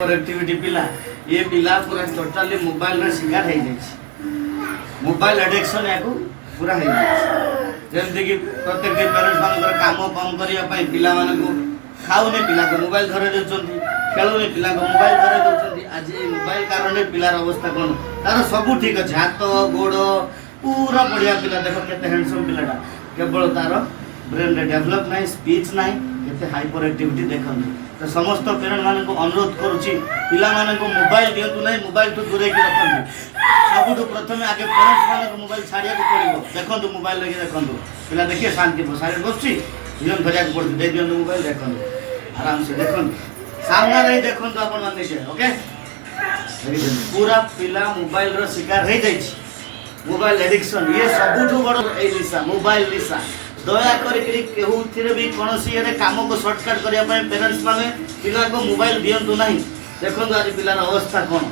activity पिला ये पिला पूरा टोटाली मोबाइल रे शिकार हो जाए मोबाइल एडिक्शन या पूरा हो जमती कि प्रत्येक दिन पेरेंट्स मान काम कम करने पिला खाऊनी पिला को मोबाइल धरे देउछंती खेलुनी पिला को मोबाइल धरे देउछंती आज ये मोबाइल कारण पिलार अवस्था कौन तार सब ठीक अच्छे हाथ गोड़ पूरा बढ़िया पिला देख केते हैंडसम पिलाटा केवल तार ब्रेन रे डेवलप नहीं स्पीच नहीं केते हाइपर एक्टिविटी देखंती तो समस्त पेरेंट मान को अनुरोध करुच्ची पिला मान को मोबाइल दिंतु नहीं मोबाइल तो दूरे की रखंतु सबुठ प्रथम आगे पेरेंट्स मान को मोबाइल छाड़िया पड़ो देखो मोबाइल लेके देखो पिला देखिए शांति सारे बसुची जीवन धरिया पड़े दे दिखाँ मोबाइल देखो आराम से देखो सामना नहीं देखो आप ओके पूरा पिला मोबाइल रो शिकार हो जाए मोबाइल एडिक्शन ये सबुठ बड़ निशा मोबाइल निशा दया कर भी कौन काम को सर्टकट करने पेरेंट्स माने पिला को मोबाइल दिंतु नहीं देखो आज पिलार अवस्था कौन